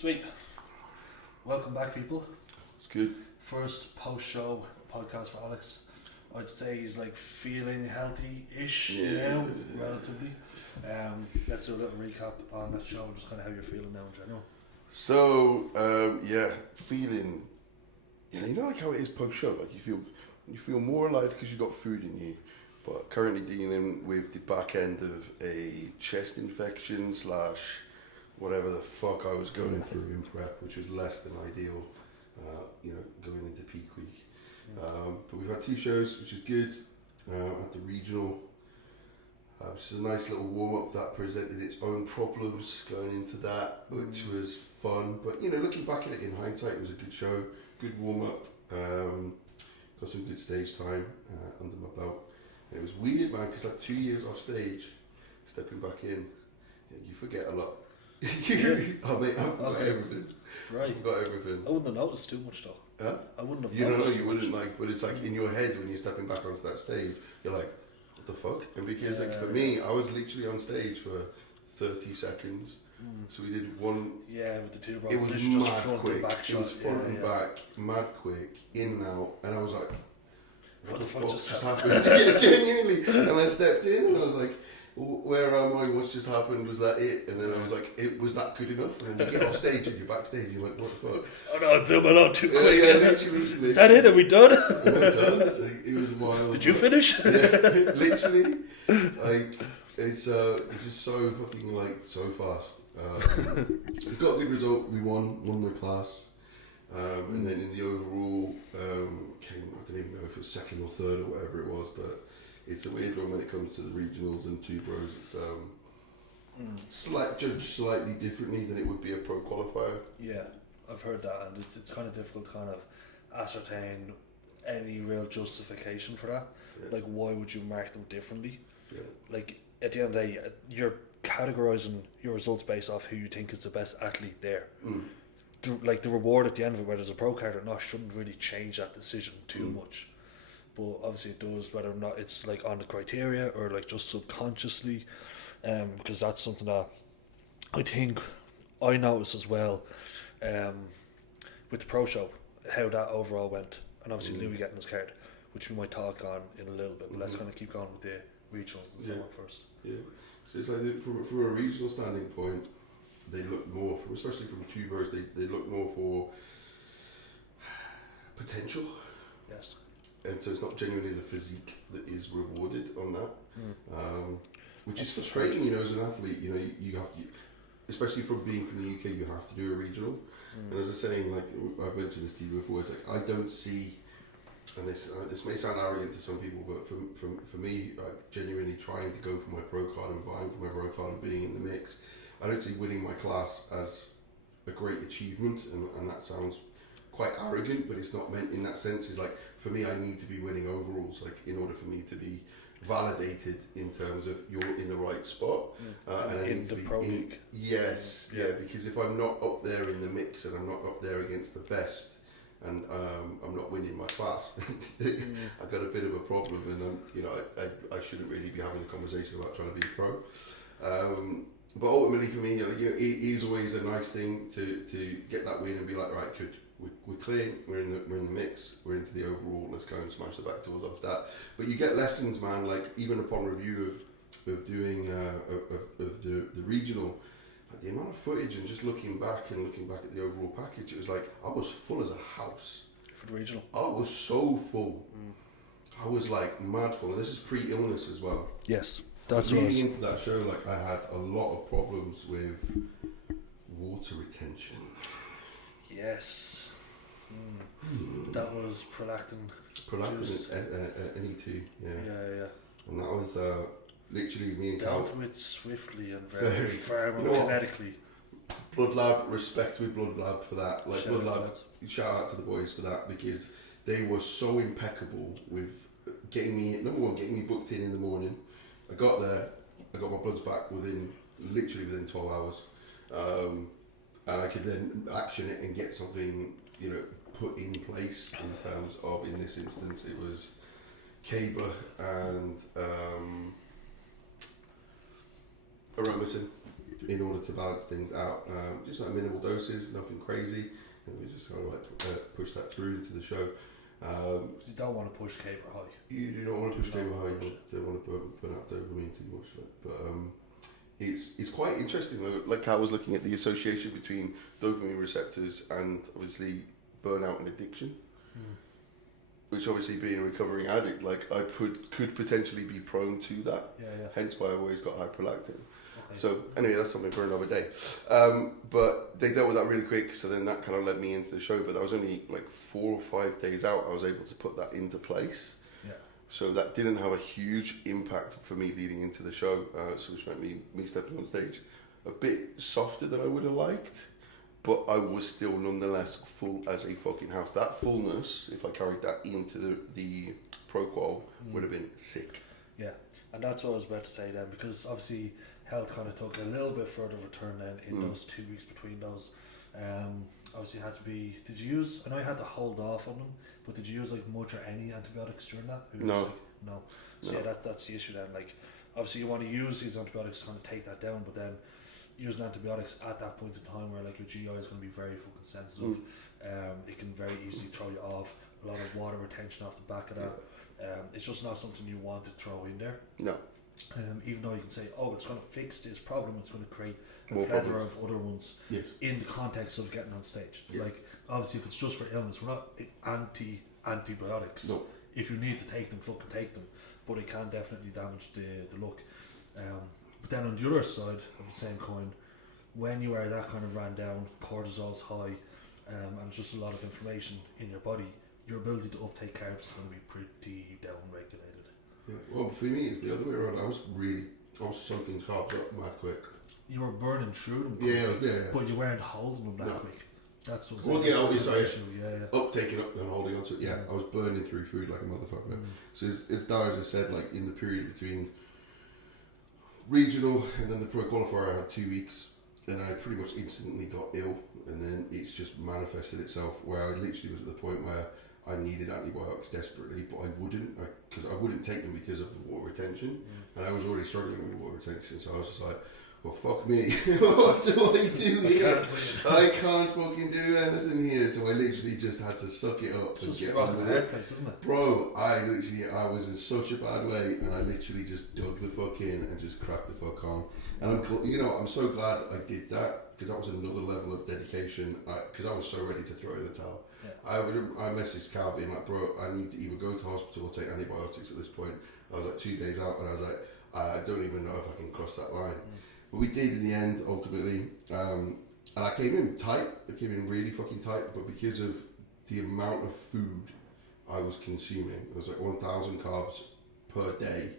Sweet. Welcome back, people. It's good. First post-show podcast for Alex. I'd say he's like feeling healthy-ish now, relatively. Let's do a little recap on that show, just kind of how you're feeling now in general. So, feeling, you know like how it is post-show, like you feel more alive because you got food in you, but currently dealing with the back end of a chest infection / whatever the fuck I was going through in prep, which was less than ideal, going into peak week. But we've had 2 shows, which is good, at the regional. Which is a nice little warm-up that presented its own problems going into that, which was fun. But, looking back at it in hindsight, it was a good show, good warm-up, got some good stage time under my belt. And it was weird, man, because like 2 years off stage, stepping back in, you forget a lot. I've got everything. Right. I've got everything. I wouldn't have noticed too much though. Huh? I wouldn't have noticed. noticed. You wouldn't like, but it's like in your head when you're stepping back onto that stage, you're like, what the fuck? And because for me, I was literally on stage for 30 seconds. So we did one. Yeah, with the 2 bro. It was just mad front quick. And back It was front and back, mad quick, in and out. And I was like, what the fuck just happened? Yeah, genuinely. And I stepped in and I was like, where am I? What's just happened? Was that it? And then I was like, was that good enough? And then you get off stage and you're backstage, you're like, what the fuck? Oh no, I blew my load too quick. Yeah, literally. Is that it? Are we done? We're done. It was wild. Did you finish? Yeah, literally. Like, it's just so fucking, like, so fast. We got a good result. We won the class. And then in the overall, I don't even know if it was 2nd or 3rd or whatever it was, but it's a weird one when it comes to the regionals and 2 bros. It's judged slightly differently than it would be a pro qualifier. Yeah, I've heard that, and it's kind of difficult to kind of ascertain any real justification for that. Yeah. Like, why would you mark them differently? Yeah. Like, at the end of the day, you're categorising your results based off who you think is the best athlete there. The reward at the end of it, whether it's a pro card or not, shouldn't really change that decision too much. But obviously it does, whether or not it's like on the criteria or like just subconsciously, because that's something that I think I noticed as well, with the pro show, how that overall went, and obviously Louis getting his card, which we might talk on in a little bit, but let's kind of keep going with the regionals and so on first. Yeah, so it's like from a regional standing point, they look more, especially from 2 bros, they look more for potential. Yes. And so it's not genuinely the physique that is rewarded on that, which is frustrating, as an athlete. You have to, especially from being from the UK, you have to do a regional. And as I was saying, like I've mentioned this to you before, it's like I don't see, and this may sound arrogant to some people, but for me, like genuinely trying to go for my pro card and vying for my pro card and being in the mix, I don't see winning my class as a great achievement, and that sounds quite arrogant, but it's not meant in that sense. It's like, for me, I need to be winning overalls, like in order for me to be validated in terms of you're in the right spot, and I need to be pro league. Yes, yeah, because if I'm not up there in the mix and I'm not up there against the best, and I'm not winning my class, I got a bit of a problem, and I shouldn't really be having a conversation about trying to be pro. But ultimately, for me, it is always a nice thing to get that win and be like, right, good. We're clear. We're in the mix. We're into the overall. Let's go and smash the back doors off that. But you get lessons, man. Like even upon review of doing of the regional, like the amount of footage and just looking back at the overall package, it was like I was full as a house for the regional. I was so full. I was like mad full, and this is pre-illness as well. Yes, that's what leading into that show. Like I had a lot of problems with water retention. Yes. That was prolactin NE2, yeah. And that was literally me and Cal. Dealt with swiftly and very kinetically. Blood Lab, respect with Blood Lab for that. Like shout Blood Lab, shout out to the boys for that, because they were so impeccable with getting me, number one, getting me booked in the morning. I got there, I got my bloods back within 12 hours. And I could then action it and get something, put in place in terms of, in this instance, it was Caber and Aromacin. in order to balance things out. Just like minimal doses, nothing crazy, and we just kind of like push that through into the show. You don't want to push caber high. You do not want to push caber high. You don't want to burn out dopamine too much. But it's quite interesting though. Like I was looking at the association between dopamine receptors and obviously burnout and addiction. Which obviously being a recovering addict, like I could potentially be prone to that. Yeah. Hence why I've always got hyperlactin. Okay. So anyway, that's something for another day. But they dealt with that really quick, so then that kind of led me into the show. But that was only like 4 or 5 days out. I was able to put that into place. Yeah. So that didn't have a huge impact for me leading into the show. So which meant me stepping on stage a bit softer than I would have liked. But I was still nonetheless full as a fucking house. That fullness, if I carried that into the Pro Qual, would have been sick. Yeah, and that's what I was about to say then, because obviously health kind of took a little bit further of a turn then in those 2 weeks between those. Obviously you had to be, did you use, I know you had to hold off on them, but did you use like much or any antibiotics during that? No. No. So yeah, that's the issue then. Like obviously you want to use these antibiotics to kind of take that down, but then using antibiotics at that point in time where like your GI is going to be very fucking sensitive, it can very easily throw you off. A lot of water retention off the back of that. It's just not something you want to throw in there. No. Even though you can say, oh, it's going to fix this problem, it's going to create a More plethora of other ones Yes. in the context of getting on stage. Yeah. Like obviously if it's just for illness, we're not antibiotics. No. If you need to take them, fucking take them, but it can definitely damage the look. But then on the other side of the same coin, when you are that kind of ran down, cortisol's high, and just a lot of inflammation in your body, your ability to uptake carbs is going to be pretty down regulated. Yeah. Well, for me, it's the other way around. I was soaking carbs up mad quick. You were burning through them, Yeah. but you weren't holding them that quick. That's what's issue. Yeah. Uptaking up and holding onto it. Yeah, I was burning through food like a motherfucker. So as Dara just said, like in the period between regional and then the Pro Qualifier, I had 2 weeks. And I pretty much instantly got ill, and then it's just manifested itself where I literally was at the point where I needed antibiotics desperately, but I wouldn't take them because of the water retention, and I was already struggling with water retention, so I was just like, well, fuck me, what do I do here? I can't fucking do anything here, so I literally just had to suck it up and get on with it. Place, isn't it? Bro, I was in such a bad way, and I literally just dug the fuck in and just cracked the fuck on. And I'm so glad I did that, because that was another level of dedication, because I was so ready to throw in the towel. Yeah. I messaged Cal being like, bro, I need to either go to hospital or take antibiotics at this point. I was like 2 days out, and I was like, I don't even know if I can cross that line. But we did in the end, ultimately. And I came in tight. I came in really fucking tight. But because of the amount of food I was consuming, it was like 1,000 carbs per day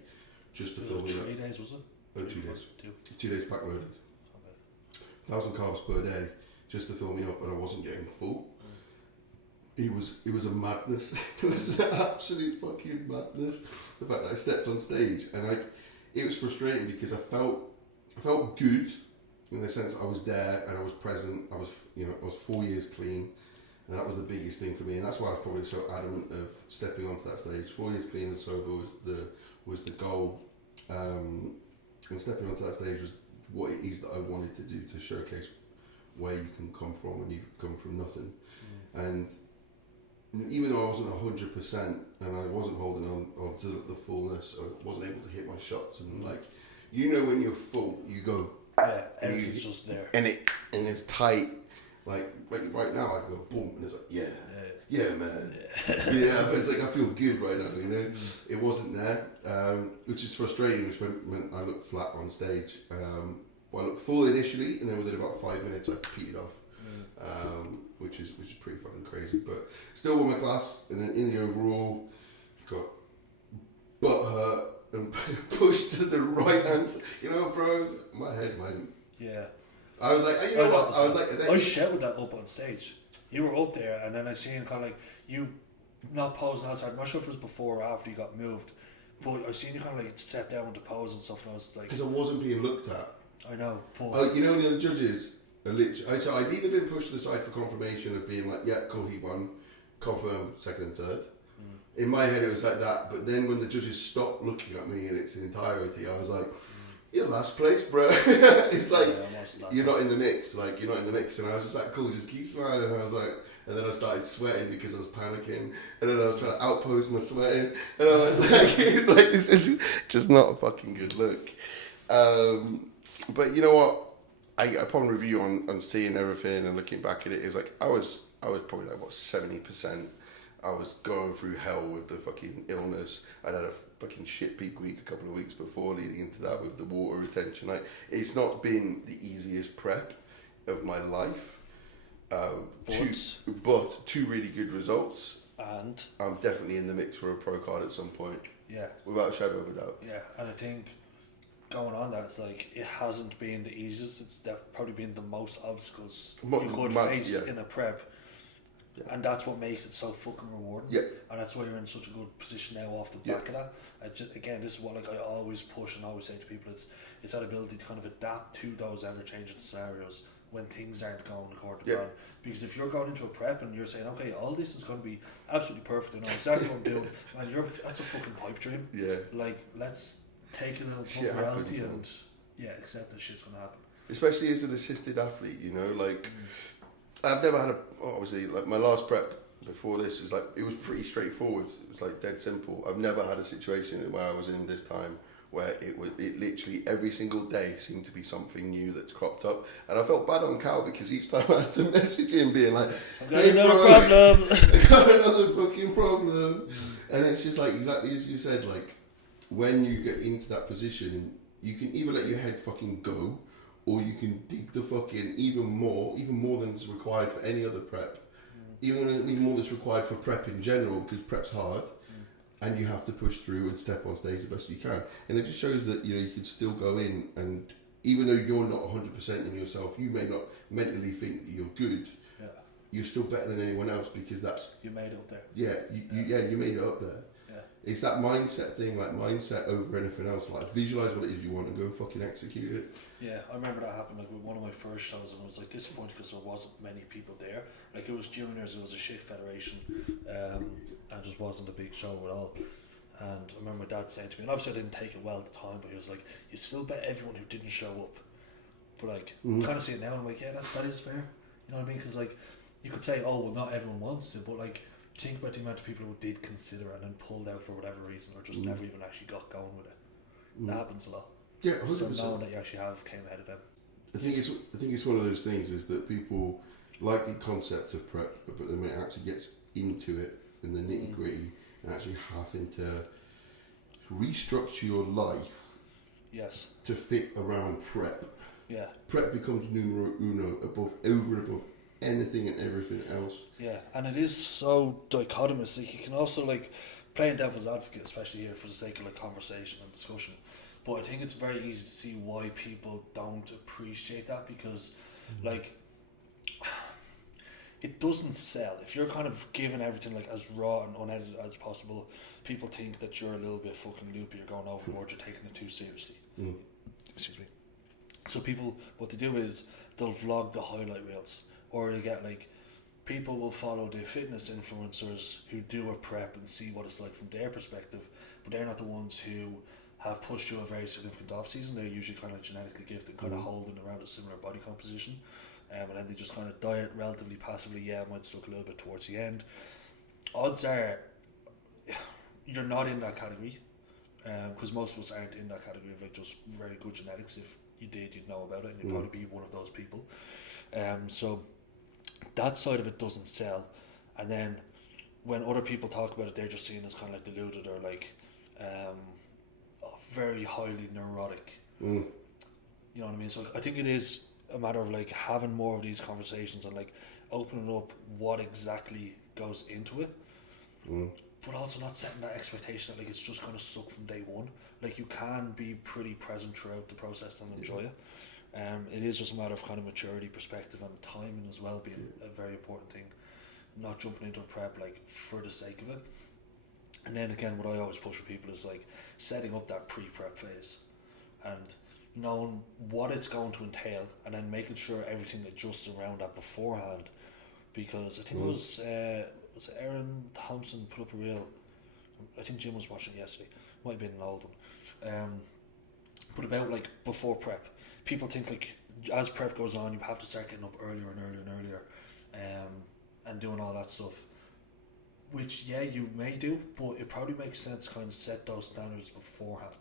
just to fill me up. 3 days, was it? Oh, 2 days. 2 days pack loaded. Okay. 1,000 carbs per day just to fill me up, and I wasn't getting full. It was a madness. It was an absolute fucking madness. The fact that I stepped on stage, and it was frustrating because I felt good in the sense I was there and I was present. I was 4 years clean, and that was the biggest thing for me. And that's why I was probably so adamant of stepping onto that stage. 4 years clean and sober was the goal, and stepping onto that stage was what it is that I wanted to do, to showcase where you can come from when you come from nothing. And even though I wasn't 100% and I wasn't holding on to the fullness, I wasn't able to hit my shots, and like, when you're full, you go. Yeah, everything's just there. And it's tight. Like right now, I go boom, and it's like yeah, man. Yeah, it's like I feel good right now. It wasn't there, which is frustrating. Which meant I looked flat on stage. Well, I looked full initially, and then within about 5 minutes, I petered off. Which is pretty fucking crazy, but still won my class. And then in the overall, got butt hurt and pushed to the right hand. Bro, my head went. Yeah. I was like, what? I was like, I shouted that up on stage. You were up there, and then I seen kind of like you not posing outside. I'm not sure if it was before or after you got moved, but I seen you kind of like step down into pose and stuff, and I was like, because I wasn't being looked at. I know. But the judges. So I'd either been pushed to the side for confirmation of being like, yeah, cool, he won, confirm second and third. In my head it was like that, but then when the judges stopped looking at me in its entirety, I was like, you're last place, bro. It's like, yeah, you're not in the mix. Like, you're not in the mix. And I was just like, cool, just keep smiling. And I was like, and then I started sweating because I was panicking. And then I was trying to outpost my sweating. And I was like, it's like, this is just not a fucking good look. But you know what? Upon review on seeing everything and looking back at it, is like, I was probably like, what, 70%. I was going through hell with the fucking illness. I'd had a fucking shit peak week a couple of weeks before, leading into that with the water retention. Like, it's not been the easiest prep of my life. But two really good results. And I'm definitely in the mix for a pro card at some point. Yeah. Without a shadow of a doubt. Yeah, and I think going on that, it's like, it hasn't been the easiest. It's probably been the most obstacles you could face in a prep. Yeah. And that's what makes it so fucking rewarding. Yeah. And that's why you're in such a good position now off the back of that. Again, this is what, like, I always push and always say to people, it's that ability to kind of adapt to those ever-changing scenarios when things aren't going according to plan. Because if you're going into a prep and you're saying, okay, all this is going to be absolutely perfect, I know exactly what I'm doing, man, that's a fucking pipe dream. Yeah. Like, let's take a little tough reality and accept that shit's going to happen. Especially as an assisted athlete, you know, like, I've never had obviously, like, my last prep before this was like, it was pretty straightforward. It was like dead simple. I've never had a situation where I was in this time where it literally every single day seemed to be something new that's cropped up. And I felt bad on Cal because each time I had to message him being like, I've got another problem. I got another fucking problem. And it's just like, exactly as you said, like, when you get into that position, you can either let your head fucking go, or you can dig the fucking even more than is required for any other prep. Even more that's required for prep in general, because prep's hard. And you have to push through and step on stage the best you can. And it just shows that, you know, you can still go in, and even though you're not 100% in yourself, you may not mentally think that you're good. Yeah. You're still better than anyone else because that's... You made it up there. Yeah, you made it up there. Yeah. It's that mindset thing, like mindset over anything else. Like, visualise what it is you want and go and fucking execute it. Yeah, I remember that happened like with one of my first shows, and I was like disappointed because there wasn't many people there. Like, it was juniors, it was a shit federation, and just wasn't a big show at all. And I remember my dad saying to me, and obviously I didn't take it well at the time, but he was like, you still bet everyone who didn't show up. But like, I kind of see it now, and I'm like, yeah, that is fair. You know what I mean? Because like, you could say, oh, well, not everyone wants to, but like, think about the amount of people who did consider it and then pulled out for whatever reason, or just never even actually got going with it. That happens a lot. Yeah, 100%. So knowing that you actually have came ahead of them. I think it's one of those things, is that people like the concept of prep, but then when it actually gets into it and the nitty gritty, and actually having to restructure your life, to fit around prep. Yeah, prep becomes numero uno, over and above anything and everything else. Yeah, and it is so dichotomous. Like, you can also, like, playing devil's advocate, especially here for the sake of like conversation and discussion. But I think it's very easy to see why people don't appreciate that, because like, it doesn't sell. If you're kind of giving everything like as raw and unedited as possible, people think that you're a little bit fucking loopy, you're going overboard, you're taking it too seriously. Excuse me. So people, what they do is they'll vlog the highlight reels, or they get like, people will follow the fitness influencers who do a prep and see what it's like from their perspective, but they're not the ones who have pushed through a very significant off season. They're usually kind of genetically gifted, kind of holding around a similar body composition, and then they just kind of diet relatively passively. Yeah, might suck a little bit towards the end. Odds are you're not in that category, because most of us aren't in that category of like just very good genetics. If you did, you'd know about it, and you'd probably be one of those people. So that side of it doesn't sell, and then when other people talk about it, they're just seen as kind of like deluded, or like very highly neurotic. You know what I mean? So I think it is a matter of like having more of these conversations and like opening up what exactly goes into it, but also not setting that expectation that like it's just going to suck from day one. Like, you can be pretty present throughout the process and enjoy it. It is just a matter of kind of maturity, perspective, and timing as well being a very important thing. Not jumping into a prep like for the sake of it. And then again, what I always push for people is like setting up that pre-prep phase and knowing what it's going to entail, and then making sure everything adjusts around that beforehand. Because I think it was Aaron Thompson put up a reel. I think Jim was watching yesterday. Might have been an old one. But about like before prep, people think like as prep goes on, you have to start getting up earlier and earlier and earlier, and doing all that stuff. Which you may do, but it probably makes sense to kind of set those standards beforehand.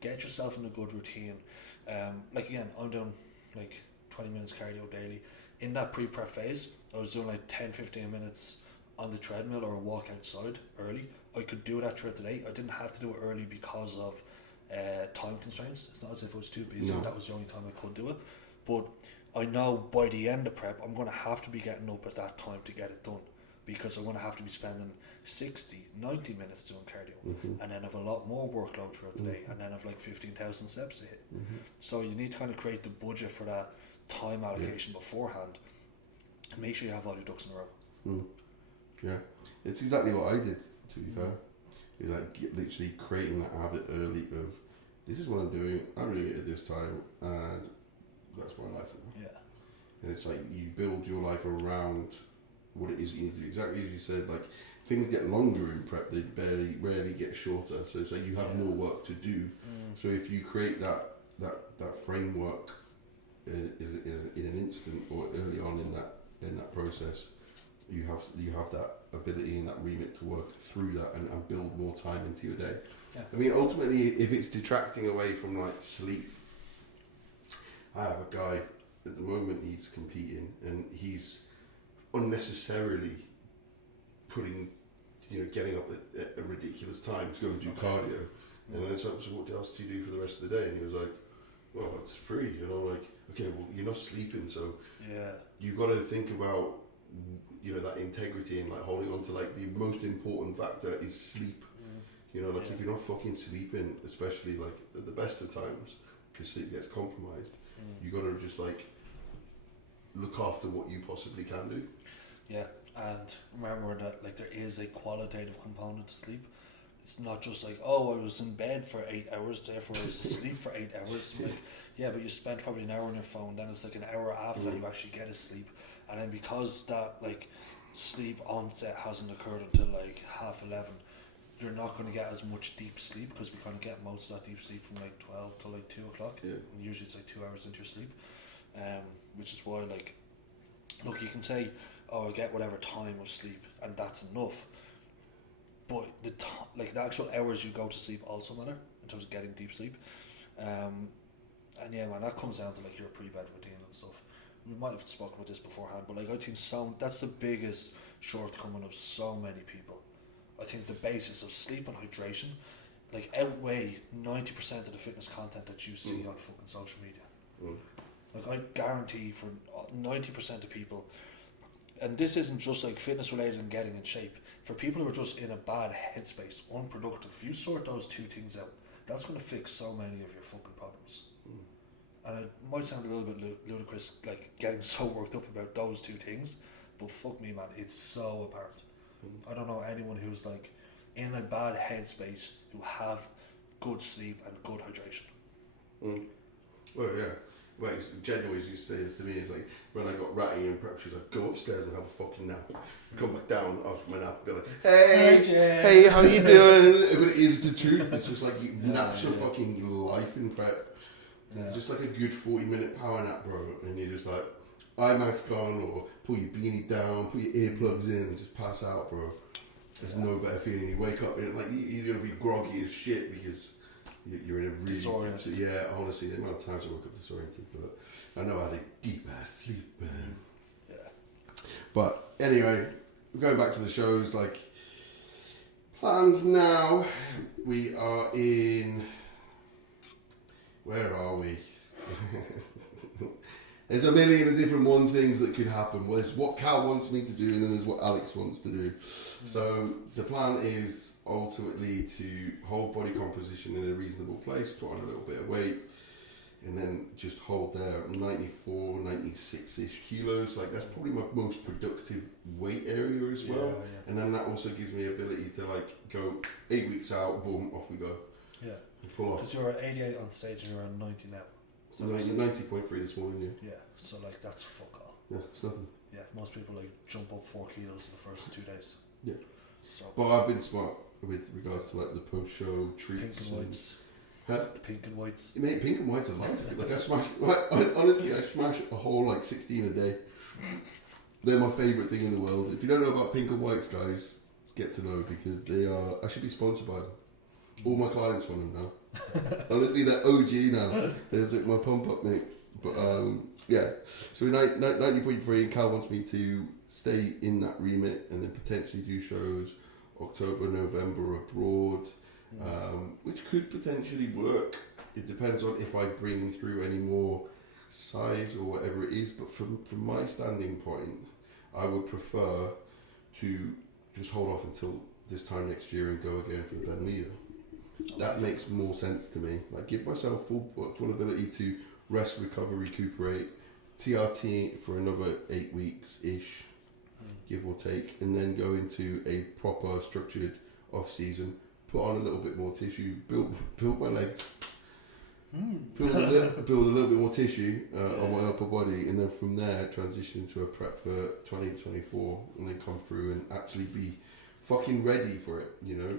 Get yourself in a good routine. Like again, I'm doing like 20 minutes cardio daily. In that pre-prep phase, I was doing like 10-15 minutes on the treadmill or a walk outside early. I could do that throughout the day. I didn't have to do it early because of time constraints. It's not as if I was too busy. No. That was the only time I could do it. But I know by the end of prep, I'm going to have to be getting up at that time to get it done, because I'm going to have to be spending 60, 90 minutes doing cardio, and then have a lot more workload throughout the day, and then have like 15,000 steps to hit. So you need to kind of create the budget for that time allocation beforehand, and make sure you have all your ducks in a row. Yeah, it's exactly what I did, to be fair. It's like literally creating that habit early of, this is what I'm doing, I'm doing it at this time, and that's my life. Yeah. And it's like you build your life around what it is you need to do. Exactly as you said, like things get longer in prep, they rarely get shorter. So it's like you have more work to do. So if you create that framework in an instant or early on in that process, you have that ability and that remit to work through that and build more time into your day. Yeah. I mean, ultimately, if it's detracting away from like sleep, I have a guy at the moment, he's competing and he's unnecessarily getting up at a ridiculous time to go and do cardio. And then so what else do you do for the rest of the day? And he was like, well, it's free. And I'm like, okay, well, you're not sleeping, so you've got to think about that integrity and like holding on to like the most important factor is sleep. If you're not fucking sleeping, especially like at the best of times, because sleep gets compromised, you got to just like look after what you possibly can do. Yeah, and remember that like there is a qualitative component to sleep. It's not just like, oh, I was in bed for 8 hours, therefore I was asleep for 8 hours. Like, yeah, but you spent probably an hour on your phone, then it's like an hour after that you actually get a sleep. And then because that like sleep onset hasn't occurred until like 11:30, you're not going to get as much deep sleep, because we kind of get most of that deep sleep from like 12 to like 2 o'clock. Yeah. And usually it's like 2 hours into your sleep. Which is why, like, look, you can say, oh, I get whatever time of sleep, and that's enough. But the actual hours you go to sleep also matter in terms of getting deep sleep. And yeah, man, that comes down to like your pre-bed routine and stuff. We might have spoken about this beforehand, but like I think that's the biggest shortcoming of so many people. I think the basics of sleep and hydration like outweigh 90% of the fitness content that you see on fucking social media. Like I guarantee for 90% of people, and this isn't just like fitness related and getting in shape, for people who are just in a bad headspace, unproductive, if you sort those two things out, that's going to fix so many of your fucking problems. And it might sound a little bit ludicrous, like getting so worked up about those two things, but fuck me, man, it's so apparent. I don't know anyone who's like in a bad headspace who have good sleep and good hydration. Well, yeah. Well, Jen always used to say this to me, it's like, when I got ratty in prep, she's like, go upstairs and have a fucking nap. Come back down after my nap and go like, hey, how you doing? But it is the truth. It's just like, naps are fucking life in prep. Yeah. Just like a good 40-minute power nap, bro. And you're just like, eye mask on, or pull your beanie down, put your earplugs in and just pass out, bro. There's no better feeling. You wake up and like, you're going to be groggy as shit because you're in a really disoriented. Yeah, honestly, the amount of times I woke up disoriented, but I know I had a deep ass sleep, man. Yeah. But anyway, going back to the shows, like plans now. We are in. Where are we? There's a million of different things that could happen. Well, there's what Cal wants me to do, and then there's what Alex wants to do. So the plan is ultimately to hold body composition in a reasonable place, put on a little bit of weight, and then just hold there 94, 96-ish kilos. Like that's probably my most productive weight area as well. Yeah. And then that also gives me ability to like go 8 weeks out, boom, off we go. Yeah. And pull off. Because you're at 88 on stage and you're at 90 now. So 90.3 this morning, yeah. So like that's fuck all. Yeah, it's nothing. Yeah, most people like jump up 4 kilos in the first 2 days. Yeah. So, but I've been smart with regards to like the post-show treats. Pink and whites. Huh? The pink and whites. Mate, pink and whites are life. Like I smash. Honestly, I smash a whole like 16 a day. They're my favourite thing in the world. If you don't know about pink and whites, guys, get to know because they are. I should be sponsored by them. All my clients want them now. Honestly, they're OG now. They're like my pump up mix. But yeah. So 90.3, Cal wants me to stay in that remit and then potentially do shows October, November abroad, which could potentially work. It depends on if I bring through any more size or whatever it is. But from my standing point, I would prefer to just hold off until this time next year and go again for the Ben Leader. That makes more sense to me. Like give myself full ability to rest, recover, recuperate, TRT for another 8 weeks ish, give or take, and then go into a proper structured off season. Put on a little bit more tissue, build my legs, build a little bit more tissue on my upper body, and then from there transition into a prep for 2024, and then come through and actually be fucking ready for it. You know.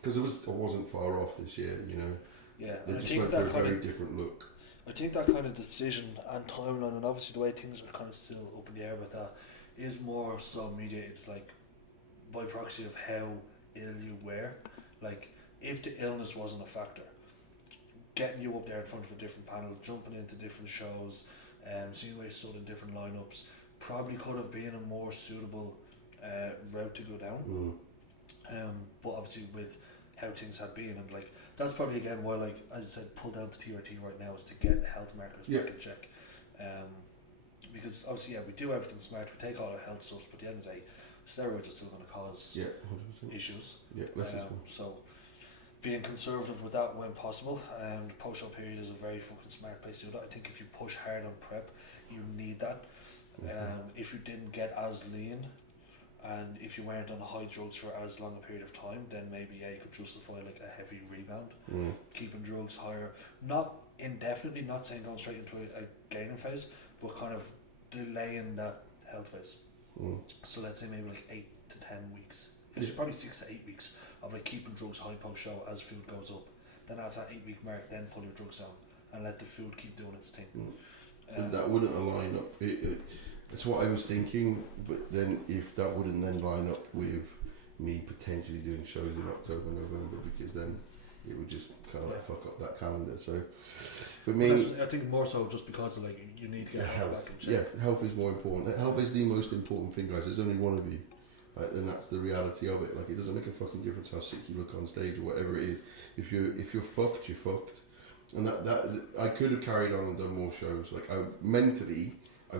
Because I wasn't far off this year, you know. Yeah, they just went for a very different look. I think that kind of decision and timeline, and obviously the way things are kind of still up in the air with that, is more so mediated, like, by proxy of how ill you were. Like, if the illness wasn't a factor, getting you up there in front of a different panel, jumping into different shows, seeing where you stood in different lineups, probably could have been a more suitable route to go down. But obviously with how things had been, and like that's probably again why, like as I said, pull down to TRT right now is to get health markers back in check. Because obviously we do everything smart, we take all our health stuff, but at the end of the day, steroids are still going to cause 100%. issues. So being conservative with that when possible, and the post-show period is a very fucking smart place to do that. I think if you push hard on prep, you need that. If you didn't get as lean, and if you weren't on high drugs for as long a period of time, then maybe you could justify like a heavy rebound, keeping drugs higher, not indefinitely, not saying going straight into a gaining phase, but kind of delaying that health phase. So let's say maybe like 8 to 10 weeks. It's probably 6 to 8 weeks of like keeping drugs high post show as food goes up. Then after that 8 week mark, then pull your drugs down and let the food keep doing its thing. That wouldn't align up. That's what I was thinking, but then if that wouldn't then line up with me potentially doing shows in October, November, because then it would just kind of like fuck up that calendar. So for me, I think more so just because of like you need to get health back in check. Yeah, health is more important. Health is the most important thing, guys. There's only one of you. Like, and that's the reality of it. Like, it doesn't make a fucking difference how sick you look on stage or whatever it is. If you're fucked, you're fucked. And that I could have carried on and done more shows. Like, I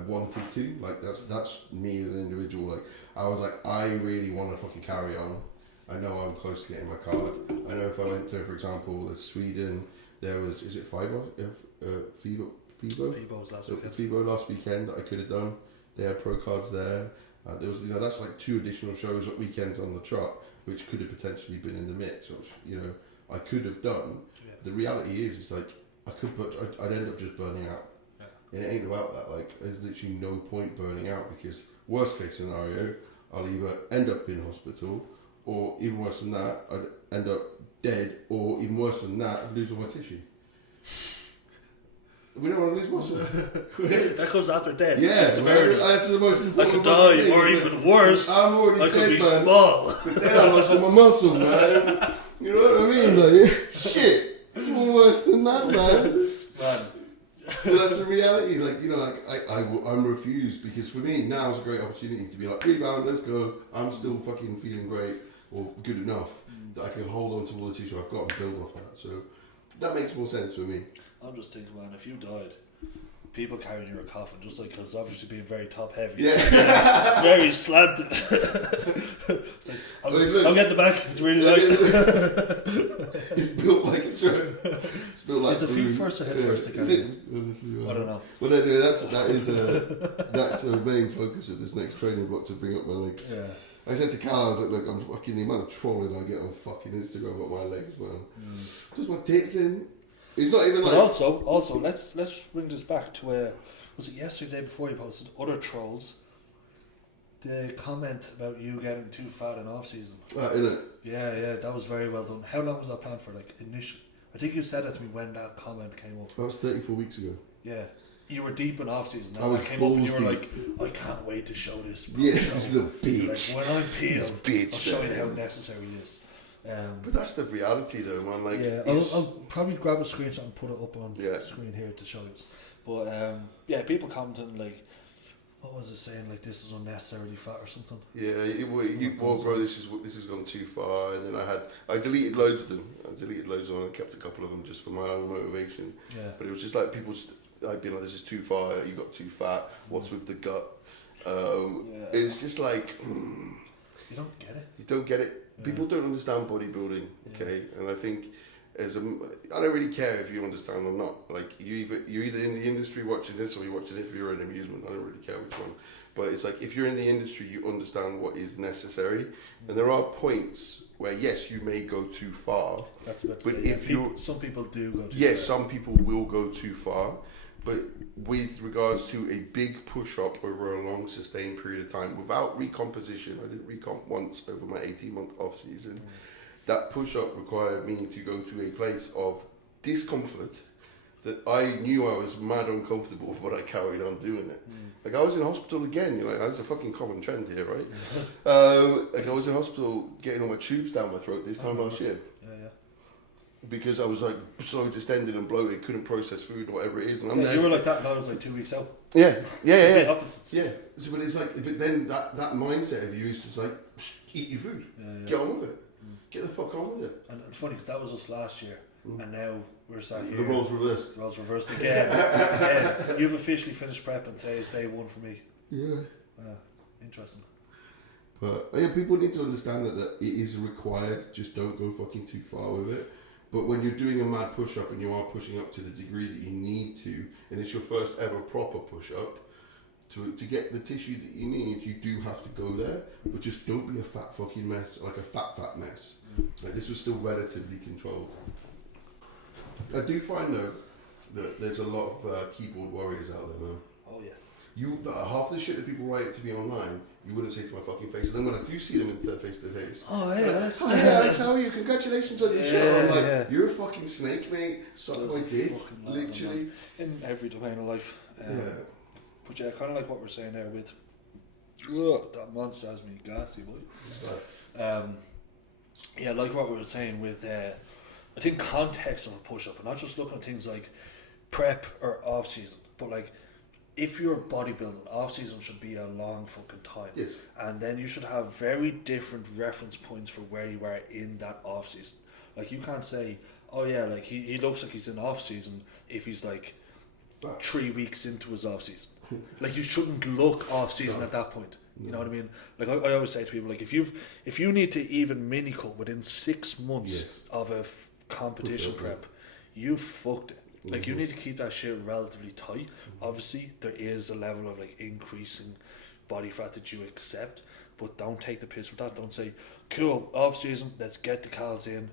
wanted to. Like, that's me as an individual. Like, I was like, I really want to fucking carry on. I know I'm close to getting my card. I know if I went to, for example, Sweden, there was, is it FIBO? FIBO's last weekend. FIBO last weekend that I could have done. They had pro cards there. There was, that's like 2 additional shows at weekends on the trot, which could have potentially been in the mix, which, I could have done. Yeah. The reality is, it's like, I'd end up just burning out. Yeah. And it ain't about that. Like, there's literally no point burning out, because worst case scenario, I'll either end up in hospital, or even worse than that, I'd end up dead, or even worse than that, I'd lose all my tissue. We don't want to lose muscle. That comes after death. Yeah, that's the most important. I could die, thing, or even worse, I'm already I dead, could be man. small. But then I lost all my muscle, man. You know what I mean? Like, shit, even worse than that, man. But that's the reality. Like, I'm refused, because for me now is a great opportunity to be like, rebound, let's go. I'm still fucking feeling great, or good enough that I can hold on to all the tissue I've got and build off that. So that makes more sense for me. I'm just thinking, man, if you died, people carrying your coffin, just like, because obviously being very top heavy, very slanted. It's like, I'll get the back. It's really light. It's built like a truck. It's built like. Is it feet first or head first? Is it? Honestly, I don't know. Well, anyway, that's a main focus of this next training block, to bring up my legs. Yeah. I said to Cal, I was like, look, I'm fucking, the amount of trolling I get on fucking Instagram about my legs, man. Just my tits in. It's not even but like. Also, let's bring this back to was it yesterday before you posted other trolls the comment about you getting too fat in off season. Innit? Yeah, that was very well done. How long was that planned for? Like initial, I think you said it to me when that comment came up. That was 34 weeks ago. Yeah, you were deep in off season. I was came up and you were balls like, I can't wait to show this. Yeah, show. this little bitch. Like, when I'm peeled, bitch, I'll show you how necessary it is. But that's the reality, though, man. Like, yeah, I'll probably grab a screenshot and put it up on Yeah. the screen here to show you. But yeah, people commenting like, what was it saying? Like, this is unnecessarily fat or something. Yeah, bro, this has gone too far. And then I deleted loads of them. I kept a couple of them just for my own motivation. Yeah. But it was just like people, I'd be like, this is too far. You got too fat. What's with the gut? It's just like you don't get it. You don't get it. Yeah. People don't understand bodybuilding. Okay, and I think I don't really care if you understand or not. Like you're either in the industry watching this or you're watching it for your own amusement. I don't really care which one. But it's like if you're in the industry, you understand what is necessary, and there are points where yes, you may go too far. That's what. But if some people do go too far. Yes, some people will go too far. But with regards to a big push-up over a long sustained period of time without recomposition, I did recomp once over my 18-month off-season, that push-up required me to go to a place of discomfort that I knew I was mad uncomfortable, but I carried on doing it. Like I was in hospital again, that's a fucking common trend here, right? Like I was in hospital getting all my tubes down my throat this time last year. Because I was like so distended and bloated, couldn't process food or whatever it is. And you were like that, and I was like 2 weeks out. Yeah. Opposites. Yeah. So, but it's like, but then that mindset of you is just like, eat your food, get on with it, get the fuck on with it. And it's funny because that was us last year, and now we're sat here. The roles reversed. The roles reversed again. You've officially finished prep, and today is day one for me. Yeah. Interesting. But people need to understand that it is required. Just don't go fucking too far with it. But when you're doing a mad push-up and you are pushing up to the degree that you need to, and it's your first ever proper push-up, to get the tissue that you need, you do have to go there. But just don't be a fat fucking mess, like a fat mess. Like this was still relatively controlled. I do find though that there's a lot of keyboard warriors out there, man. Oh yeah. Half the shit that people write to me online, you wouldn't say to my fucking face. And then when I do see them face to face, oh hey, Alex. Oh hey, Alex, how are you? Congratulations on your show. I'm like, you're a fucking snake, mate. Suck my dick, literally. In every domain of life. But yeah, kind of like what we're saying there with that monster has me gassy, boy. Yeah, like what we were saying with I think context of a push-up, and not just looking at things like prep or off-season, but like if you're bodybuilding, off-season should be a long fucking time. Yes. And then you should have very different reference points for where you are in that off-season. Like you can't say, oh yeah, like he looks like he's in off-season if he's like 3 weeks into his off-season. Like you shouldn't look off-season at that point. You know what I mean? Like I always say to people, like if you need to even mini cut within 6 months of a competition prep, you fucked it. Like you need to keep that shit relatively tight. Obviously, there is a level of like increasing body fat that you accept, but don't take the piss with that. Don't say, "Cool, off season, let's get the calories in."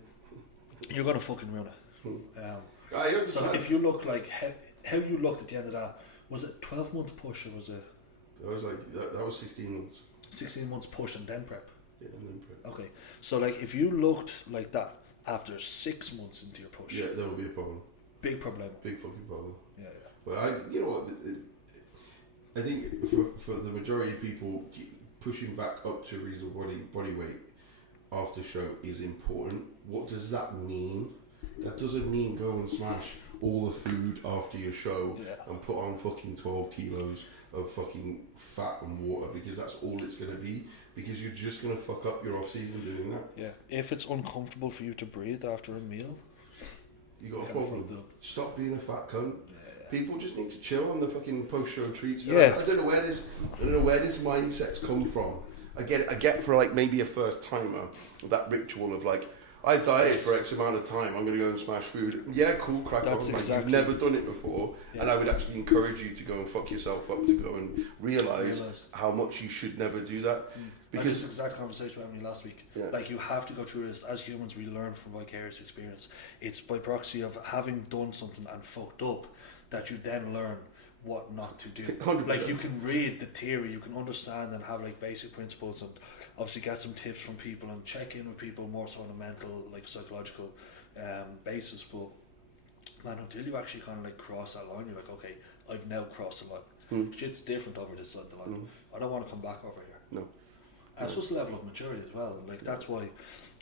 You're gonna fucking ruin it. So if you look like how you looked at the end of that, was it 12-month push or was it? I was like that was 16 months. 16 months push and then prep. Yeah, and then prep. Okay, so like if you looked like that after 6 months into your push, yeah, that would be a problem. Big problem. Big fucking problem. Yeah. But you know what? I think for the majority of people, pushing back up to a reasonable body weight after show is important. What does that mean? That doesn't mean go and smash all the food after your show and put on fucking 12 kilos of fucking fat and water, because that's all it's going to be, because you're just going to fuck up your off season doing that. Yeah. If it's uncomfortable for you to breathe after a meal, you got a problem. Stop being a fat cunt. People just need to chill on the fucking post-show treats. I don't know where this mindset's come from. I get for like maybe a first timer that ritual of like, I dieted for X amount of time, I'm gonna go and smash food. Yeah, cool, crack on. Like, you've never done it before, and I would actually encourage you to go and fuck yourself up, to go and realise how much you should never do that. Because this is the exact conversation we had with me last week. Like you have to go through this. As humans, we learn from vicarious experience. It's by proxy of having done something and fucked up that you then learn what not to do. 100%. Like you can read the theory, you can understand and have like basic principles, and obviously get some tips from people and check in with people more so on a mental, like psychological basis. But man, until you actually kind of like cross that line, you're like, okay, I've now crossed the line. Shit's different over this side of the line. I don't want to come back over here. No. And it's just a level of maturity as well, and like that's why.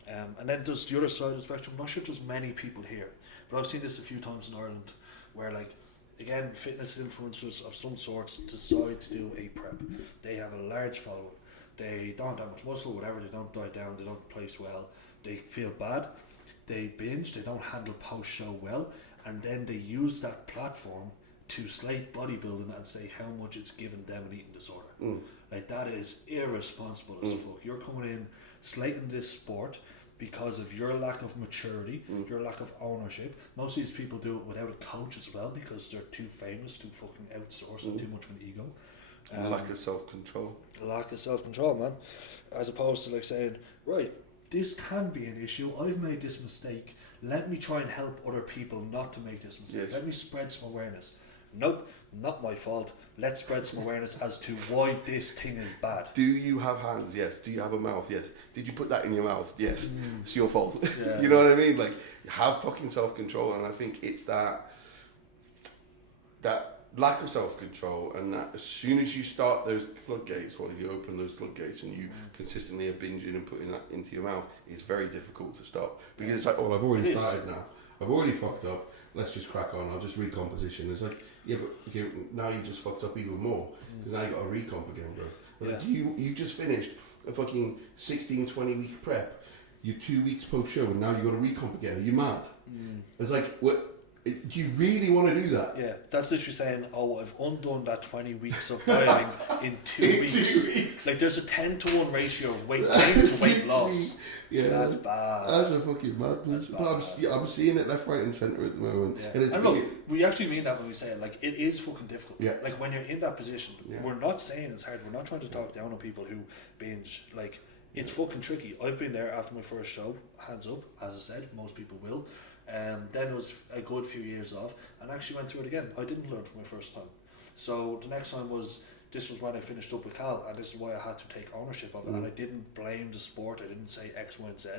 And then there's the other side of the spectrum. I'm not sure if there's many people here, but I've seen this a few times in Ireland, where like, again, fitness influencers of some sorts decide to do a prep. They have a large following. They don't have much muscle, whatever. They don't diet down. They don't place well. They feel bad. They binge. They don't handle post-show well, and then they use that platform to slate bodybuilding and say how much it's given them an eating disorder. Like that is irresponsible as fuck. You're coming in slating this sport because of your lack of maturity, your lack of ownership. Most of these people do it without a coach as well because they're too famous to fucking outsource and too much of an ego. Lack of self-control. Lack of self-control, man. As opposed to like saying, right, this can be an issue. I've made this mistake. Let me try and help other people not to make this mistake. Yes. Let me spread some awareness. Nope, not my fault. Let's spread some awareness as to why this thing is bad. Do you have hands? Yes. Do you have a mouth? Yes. Did you put that in your mouth? Yes. It's your fault. Yeah. You know what I mean? Like, have fucking self-control, and I think it's that lack of self-control, and that as soon as you start those floodgates, or you open those floodgates and you consistently are binging and putting that into your mouth, it's very difficult to stop, because it's like, oh, I've already started now. I've already fucked up. Let's just crack on. I'll just recomposition. It's like, yeah, but okay, now you just fucked up even more, because now you got to recomp again, bro. Like, you just finished a fucking 16, 20 week prep. You're 2 weeks post show, and now you got to recomp again. Are you mad? It's like, what? Do you really want to do that? Yeah, that's literally saying, oh, I've undone that 20 weeks of dieting in 2 weeks. 2 weeks. Like, there's a 10-to-1 ratio of weight gain to weight loss. Yeah, that's bad. That's a fucking madness. I'm seeing it left, right, and centre at the moment. Yeah. It is, and look, we actually mean that when we say it. Like, it is fucking difficult. Yeah. Like, when you're in that position, we're not saying it's hard. We're not trying to talk down on people who binge. Like, it's fucking tricky. I've been there after my first show, hands up, as I said, most people will. Then it was a good few years off, and actually went through it again. I didn't learn from my first time. So the next time this was when I finished up with Cal, and this is why I had to take ownership of it. And I didn't blame the sport. I didn't say X, Y, and Z.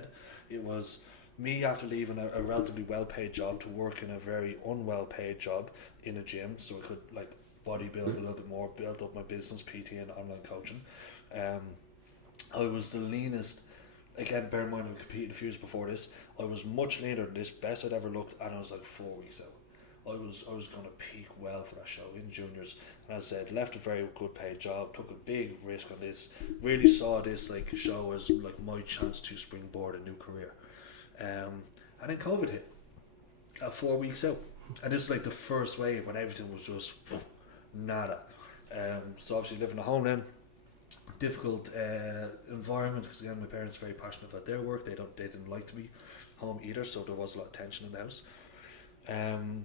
It was me after leaving a relatively well-paid job to work in a very unwell-paid job in a gym, so I could like bodybuild a little bit more, build up my business, PT and online coaching. I was the leanest. Again, bear in mind I competed a few years before this. I was much leaner than this, best I'd ever looked, and I was like 4 weeks out. I was going to peak well for that show in juniors, and as I said, left a very good paid job, took a big risk on this, really saw this like show as like my chance to springboard a new career. And then COVID hit at 4 weeks out, and this was like the first wave when everything was just nada. So obviously living at home then, difficult environment, because again my parents are very passionate about their work. They didn't like to be home either, so there was a lot of tension in the house. And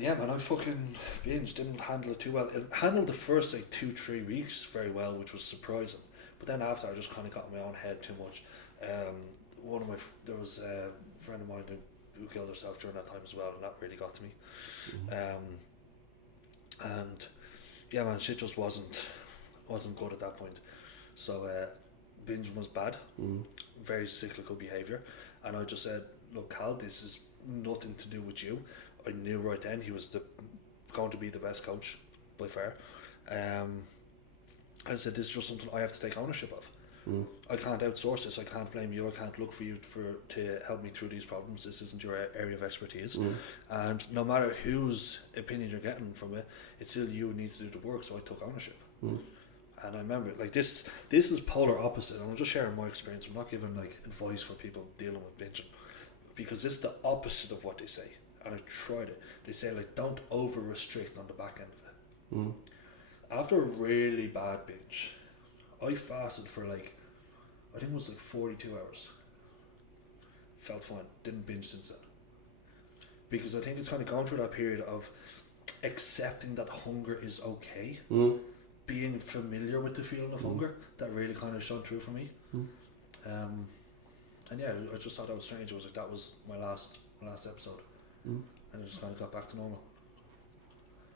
yeah, man, I fucking binged, didn't handle it too well. It handled the first like 2-3 weeks very well, which was surprising, but then after I just kind of got in my own head too much. There was a friend of mine who killed herself during that time as well, and that really got to me. And yeah, man, shit just wasn't good at that point. So binging was bad, very cyclical behaviour, and I just said, look, Cal, this is nothing to do with you. I knew right then he was going to be the best coach by far. I said, this is just something I have to take ownership of. I can't outsource this. I can't blame you. I can't look for you to help me through these problems. This isn't your area of expertise. And no matter whose opinion you're getting from it, it's still you who needs to do the work. So I took ownership. And I remember, like, this is polar opposite. I'm just sharing my experience. I'm not giving like advice for people dealing with binging, because this is the opposite of what they say. And I've tried it. They say, like, don't over restrict on the back end of it. After a really bad binge, I fasted for like, I think it was like 42 hours. Felt fine. Didn't binge since then. Because I think it's kind of gone through that period of accepting that hunger is okay. Being familiar with the feeling of hunger, that really kind of shone through for me. And yeah, I just thought that was strange. It was like, that was my last episode. And I just kind of got back to normal.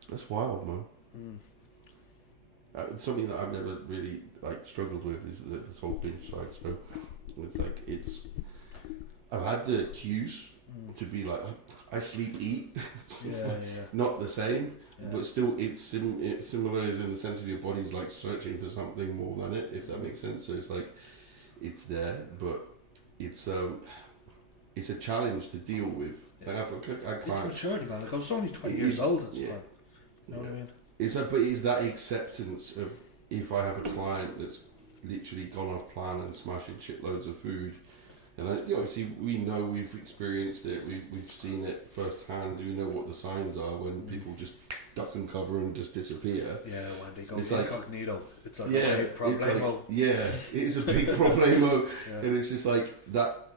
That's wild, man. Something that I've never really struggled with is this whole binge side. So it's I've had the cues to be like, I sleep, eat. Not the same, but still it's similar in the sense of your body's searching for something more than it, if that makes sense. So it's it's there, but it's a challenge to deal with. I can't. It's maturity, man. I was only 20 years old at the time. You know what I mean? But it's that acceptance of, if I have a client that's literally gone off plan and smashing shitloads of food, and obviously we know, we've experienced it, we've seen it firsthand. We know what the signs are when people just duck and cover and just disappear. Yeah, when they go incognito, it's like a big problemo. It is a big problemo, and it's just that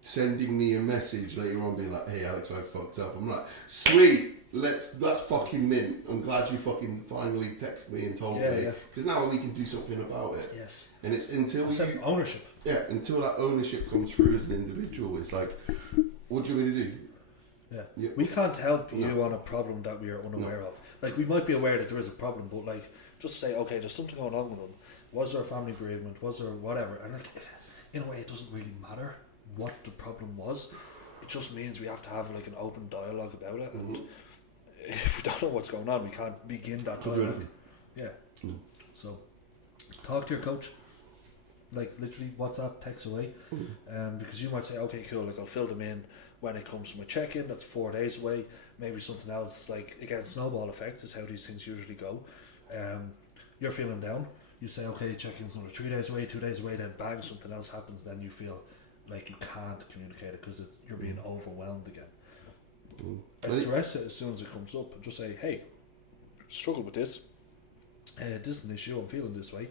sending me a message later on being like, hey Alex, I fucked up. I'm like, sweet, that's fucking mint. I'm glad you fucking finally texted me and told me, because now we can do something about it. Yes. And it's until ownership. Yeah, until that ownership comes through as an individual, it's like, what do you want me to do? Yeah. We can't help you on a problem that we are unaware of. We might be aware that there is a problem, but just say, okay, there's something going on with them. Was there a family bereavement? Was there whatever? And in a way, it doesn't really matter what the problem was. It just means we have to have an open dialogue about it, and if we don't know what's going on, we can't begin that dialogue. So talk to your coach, literally WhatsApp, text away, because you might say, okay, cool, I'll fill them in when it comes to my check-in. That's 4 days away. Maybe something else, again, snowball effect is how these things usually go. You're feeling down, you say, okay, check-in's another 3 days away, 2 days away, then bang, something else happens, then you feel like you can't communicate it because you're being overwhelmed again. Address it as soon as it comes up and just say, hey, struggle with this. This is an issue, I'm feeling this way.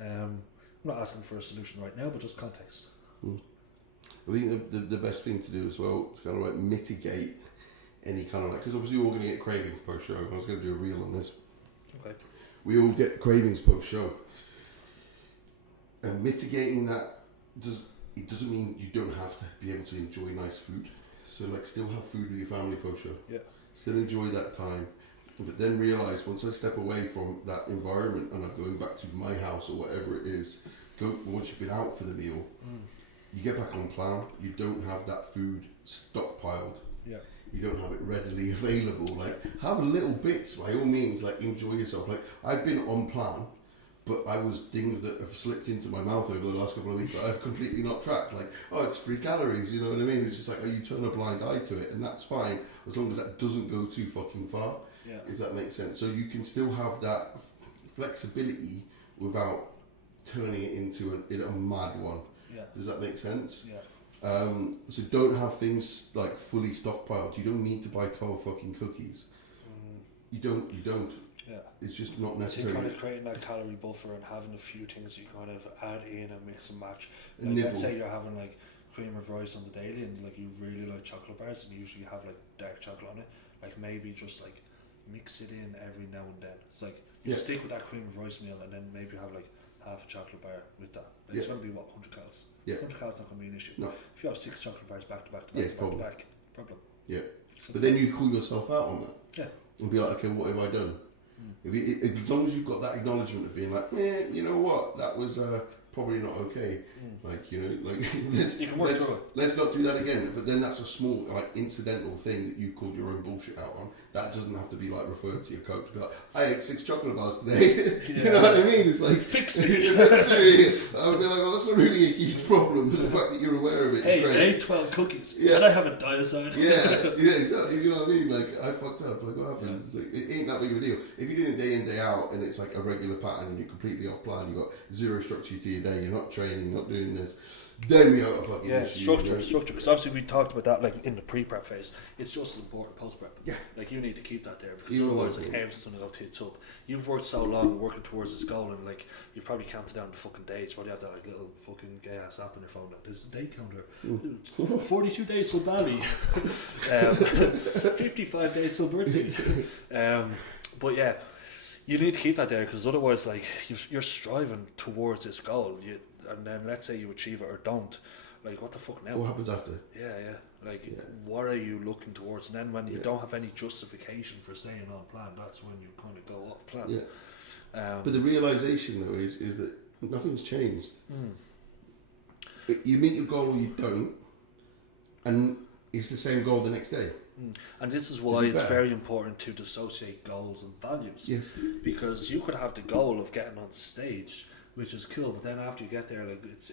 I'm not asking for a solution right now, but just context. I think the best thing to do as well is kind of mitigate any kind of because obviously we're all going to get cravings post-show. I was going to do a reel on this. Okay. We all get cravings post-show. And mitigating that doesn't mean you don't have to be able to enjoy nice food. So still have food with your family post-show. Yeah. Still enjoy that time. But then realise once I step away from that environment and I'm going back to my house or whatever it is, once you've been out for the meal, you get back on plan, you don't have that food stockpiled. Yeah. You don't have it readily available. Have a little bits, by all means, enjoy yourself. I've been on plan, but things that have slipped into my mouth over the last couple of weeks that I've completely not tracked. It's 3 calories, you know what I mean? It's just you turn a blind eye to it, and that's fine, as long as that doesn't go too fucking far, if that makes sense. So you can still have that flexibility without turning it into a mad one. Yeah. Does that make sense? Yeah. So don't have things fully stockpiled. You don't need to buy 12 fucking cookies. You don't. Yeah. It's just not necessary. So you're kind of creating that calorie buffer and having a few things you kind of add in and mix and match. Let's say you're having cream of rice on the daily and you really like chocolate bars and you usually have dark chocolate on it. Maybe just mix it in every now and then. It's you stick with that cream of rice meal and then maybe have half a chocolate bar with that. It's going to be 100 calories. 100 calories not going to be an issue. No. If you have 6 chocolate bars back to back to back to back, problem. Yeah. But then you call yourself out on that. Yeah. And be like, okay, what have I done? As long as you've got that acknowledgement of being you know what, that was probably not okay. Let's not do that again. But then that's a small incidental thing that you called your own bullshit out on. That doesn't have to be referred to your coach. Be I ate 6 chocolate bars today. You know what I mean? It's fix me. I would be well, that's not really a huge problem. The fact that you're aware of it. Hey, I ate 12 cookies. Yeah. And I have a diacide. yeah, exactly. You know what I mean? I fucked up. What happened? Yeah. It ain't that big of a deal. If you're doing it day in, day out, and it's a regular pattern, and you're completely off plan, you've got zero structure to your day, you're not training, you're not doing this, then we have a fucking issue. Structure. Because obviously we talked about that in the pre-prep phase. It's just as important post-prep. Yeah. You need to keep that there because otherwise everything's going to go tits up. You've worked so long working towards this goal and you've probably counted down the fucking days. You probably have that little fucking gay ass app on your phone. There's a day counter. 42 days till Bali. 55 days till birthday. But yeah, you need to keep that there because otherwise you're striving towards this goal. And then let's say you achieve it or don't, Like, what the fuck now? What happens after? Yeah. Like, what are you looking towards? And then when you don't have any justification for staying on plan, that's when you kind of go off plan. Yeah. But the realisation, though, is that nothing's changed. You meet your goal or you don't, and it's the same goal the next day. And this is why it's very important to dissociate goals and values. Yes. Because you could have the goal of getting on stage, which is cool, but then after you get there, like it's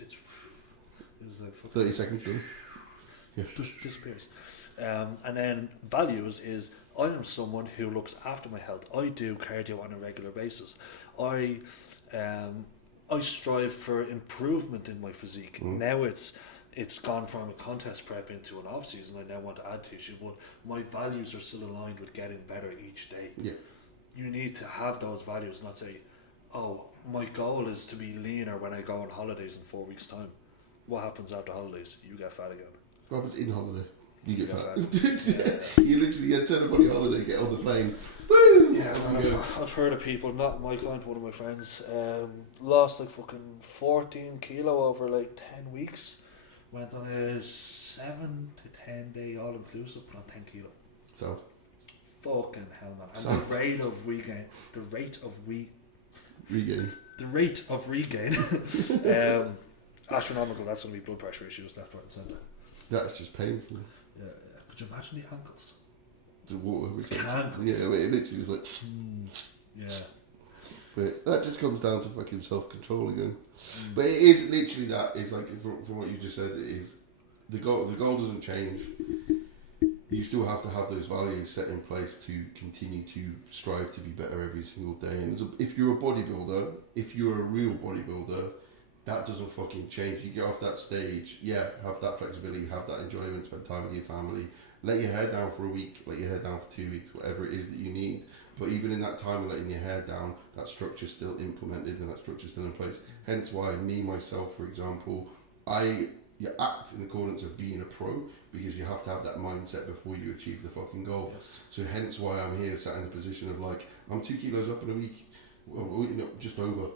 like 30 seconds done. Yeah. Just disappears. And then values is, I am someone who looks after my health. I do cardio on a regular basis. I strive for improvement in my physique. Now it's gone from a contest prep into an off season. I now want to add tissue, but my values are still aligned with getting better each day. Yeah. You need to have those values, not say, oh, my goal is to be leaner when I go on holidays in 4 weeks' time. What happens after holidays? You get fat again. What happens in holiday? You get fat. You literally turn up on your holiday, get on the plane. Woo! Yeah, I've heard of people, not my client, one of my friends, lost like fucking 14 kilo over like 10 weeks. Went on a 7 to 10 day all inclusive, put on 10 kilo. So? Fucking hell, man. And the rate of regain, astronomical. That's going to be blood pressure issues left, right and centre. That's just painful. Yeah. Could you imagine the ankles? The water retention. Ankles. Yeah, it literally was like... Yeah. But that just comes down to fucking self-control again. But it is literally that. It's like, from what you just said, it is the goal doesn't change. You still have to have those values set in place to continue to strive to be better every single day. And if you're a bodybuilder, if you're a real bodybuilder, that doesn't fucking change. You get off that stage, have that flexibility, have that enjoyment, spend time with your family, let your hair down for a week, let your hair down for 2 weeks, whatever it is that you need. But even in that time of letting your hair down, that structure's still implemented and that structure's still in place. Hence why myself, for example, you act in accordance of being a pro, because you have to have that mindset before you achieve the fucking goal. Yes. So hence why I'm here sat in the position of like, I'm 2 kilos up in a week, just over.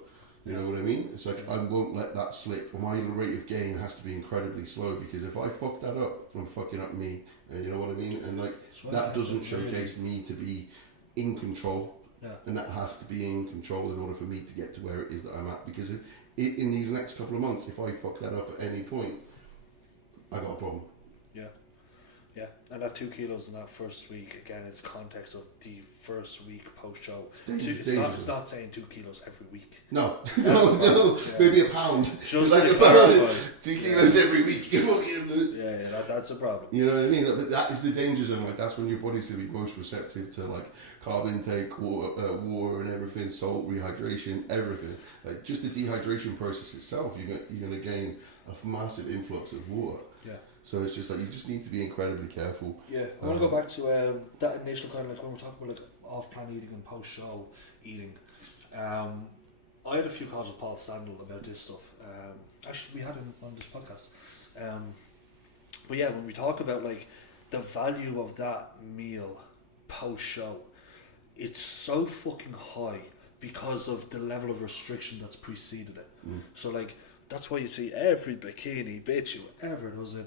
You know what I mean? It's like, I won't let that slip. My rate of gain has to be incredibly slow, because if I fuck that up, I'm fucking up me. You know what I mean? And like, that doesn't showcase me to be in control. Yeah. And that has to be in control in order for me to get to where it is that I'm at. Because in these next couple of months, if I fuck that up at any point, I got a problem. Yeah, and that 2 kilos in that first week, again, it's context of the first week post-show. It's not saying 2 kilos every week. No. Maybe a pound. Just like a pound. 2 kilos every week. That's a problem. You know what I mean? But that is the danger zone. Like, that's when your body's going to be most receptive to like carb intake, water and everything, salt, rehydration, everything. Like, just the dehydration process itself, you're going to gain a massive influx of water. Yeah. So it's just like, you just need to be incredibly careful. Yeah, I want to go back to that initial kind of like when we're talking about like off-plan eating and post-show eating. I had a few calls with Paul Sandel about this stuff. Actually, we had him on this podcast. But yeah, when we talk about like the value of that meal post-show, it's so fucking high because of the level of restriction that's preceded it. So like, that's why you see every bikini bitch who ever does a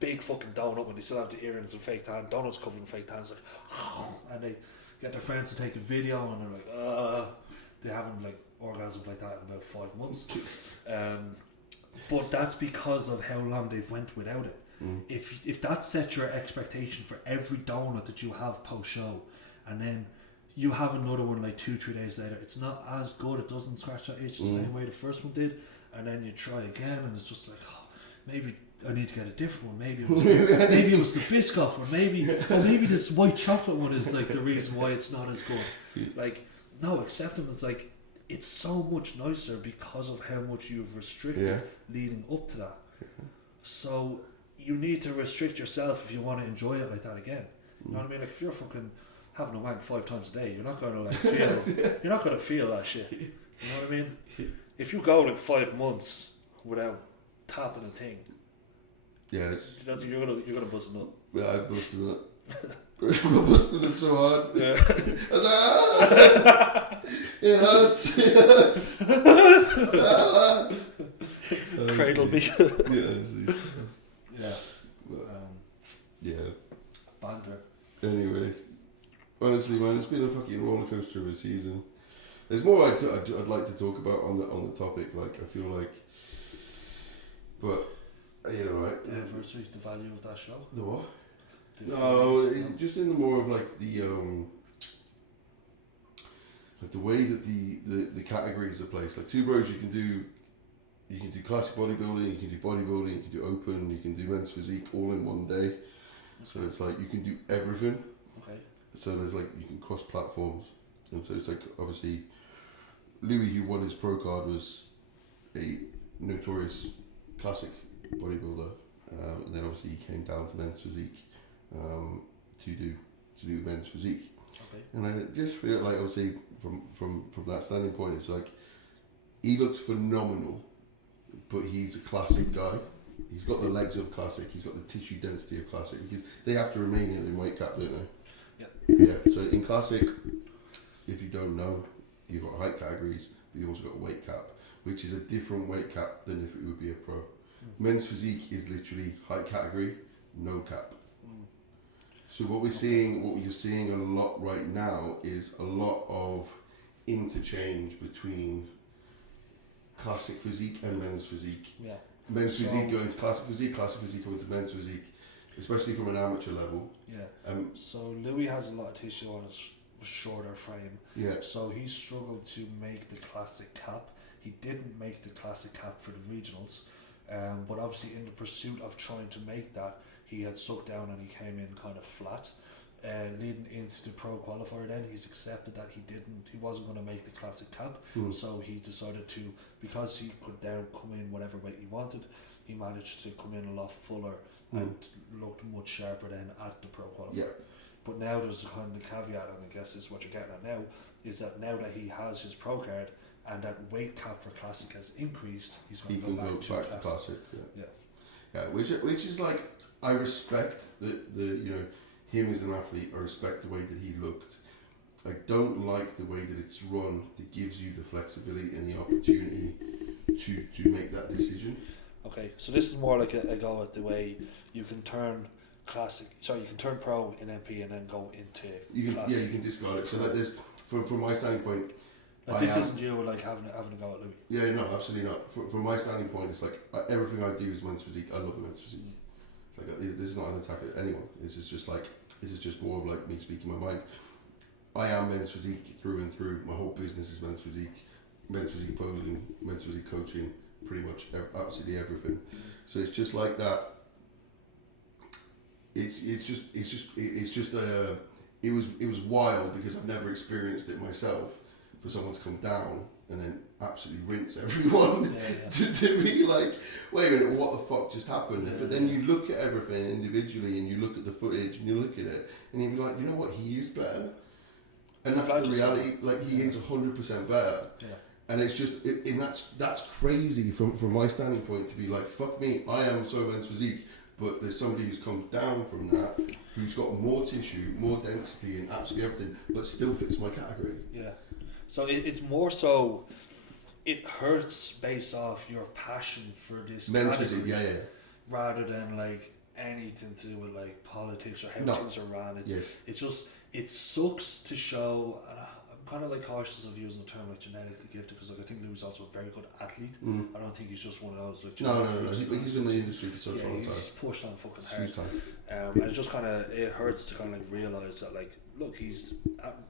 big fucking donut when they still have the earrings and fake tan, donuts covered in fake tans, like, and they get their friends to take a video and they're like, they haven't like orgasmed like that in about 5 months. But that's because of how long they've went without it. If that sets your expectation for every donut that you have post show, and then you have another one like 2-3 days later, it's not as good. It doesn't scratch that itch the same way the first one did. And then you try again, and it's just like, maybe I need to get a different one. Maybe it was the Biscoff one. Maybe this white chocolate one is like the reason why it's not as good. Like, no, acceptance. Like, it's so much nicer because of how much you've restricted leading up to that. So you need to restrict yourself if you want to enjoy it like that again. You know what I mean? Like, if you're fucking having a wank 5 times a day, you're not going to like feel. You're not going to feel that shit. You know what I mean? If you go like 5 months without tapping a thing, you're gonna bust a nut. Yeah, I busted a nut. busted it so hard. Yeah. I was like, it hurts. Cradle me. Yeah, honestly. Yeah. But, yeah. Banter. Anyway, honestly, man, it's been a fucking roller coaster of a season. There's more I'd like to talk about on the topic. Like, I feel like, but you know, right? The anniversary, the value of that show. The what? No, just in the more of like the way that the categories are placed. Like Two Bros, you can do classic bodybuilding, you can do bodybuilding, you can do open, you can do men's physique all in one day. So it's like you can do everything. Okay. So there's like you can cross platforms, and so it's like obviously Louis, who won his pro card, was a notorious classic bodybuilder, and then obviously he came down to men's physique to do men's physique. Okay. And I just feel like obviously from that standing point, it's like he looks phenomenal, but he's a classic guy. He's got the legs of classic. He's got the tissue density of classic, because they have to remain in weight cap, don't they? Yeah. Yeah. So in classic, if you don't know, you've got height categories, but you've also got a weight cap, which is a different weight cap than if it would be a pro. Men's physique is literally height category, no cap. So what you're seeing a lot right now is a lot of interchange between classic physique and men's physique. Yeah. Men's physique going to classic physique going to men's physique, especially from an amateur level. Yeah. So Louis has a lot of tissue on his shorter frame. Yeah. So he struggled to make the classic cap. He didn't make the classic cap for the regionals, but obviously in the pursuit of trying to make that, he had sucked down and he came in kind of flat. Leading into the pro qualifier, then he's accepted that he wasn't going to make the classic cap, so he decided to, because he could now come in whatever weight he wanted, he managed to come in a lot fuller and looked much sharper then at the pro qualifier. Yeah. But now there's a kind of caveat, and I guess this is what you're getting at now, is that now that he has his pro card and that weight cap for classic has increased, he's going to go back to classic. Yeah, which is like, I respect the him as an athlete. I respect the way that he looked. I don't like the way that it's run that gives you the flexibility and the opportunity to make that decision. Okay, so this is more like a go at the way you can turn you can turn pro in MP and then go into classic. Yeah, you can discard it. So that there's, from my standing point, this isn't you like having a go at Louis. Yeah, no, absolutely not. From my standing point, it's like everything I do is men's physique. I love men's physique. Like, this is not an attack at anyone. This is just more of like me speaking my mind. I am men's physique through and through. My whole business is men's physique posing, men's physique coaching, pretty much absolutely everything. So it's just like that. It was wild, because I've never experienced it myself, for someone to come down and then absolutely rinse everyone to be like, wait a minute, what the fuck just happened? But then you look at everything individually, and you look at the footage and you look at it, and you be like, you know what, he is better, and that's the reality. Like, he is 100% better. Yeah. And it's just, and that's crazy from my standing point, to be like, fuck me, I am so men's physique, but there's somebody who's come down from that, who's got more tissue, more density, and absolutely everything, but still fits my category. Yeah. So it's more so, it hurts based off your passion for this men's physique, rather than like anything to do with like politics or how things are ran. It's just, it sucks to show, and I'm kind of like cautious of using the term like genetically gifted, because like, I think Louis is also a very good athlete. I don't think he's just one of those like no. He's in the industry for such a long time. He's pushed on fucking hard. And it just kind of, it hurts to kind of like realise that, like, look, he's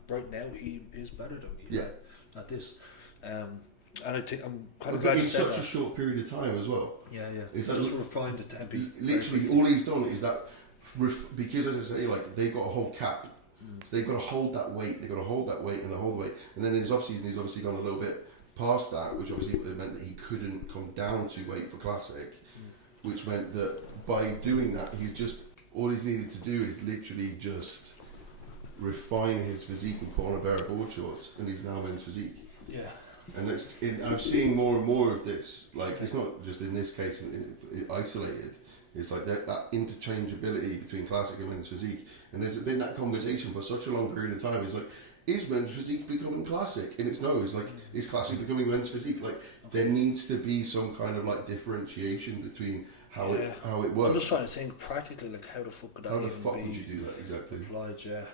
right now he is better than me. Yeah. At this, and I think I'm kind of glad in you said such that. a short period of time as well. Yeah. It's just refined the tempo. Literally, all he's done is that, because as I say, like, they've got a whole cap. So they've got to hold that weight. They've got to hold that weight and the whole weight. And then in his off season, he's obviously gone a little bit past that, which obviously meant that he couldn't come down to weight for classic, which meant that by doing that, all he's needed to do is literally just refine his physique and put on a pair of board shorts, and he's now men's physique. Yeah. And I'm seeing more and more of this. Like, it's not just in this case isolated. It's like that interchangeability between classic and men's physique. And there's been that conversation for such a long period of time. It's like, is men's physique becoming classic? And it's no, it's like, is classic becoming men's physique? Like, there needs to be some kind of like differentiation between how it works. I'm just trying to think practically, like, how the fuck could that even be? How the fuck would you do that exactly? Applied, yeah.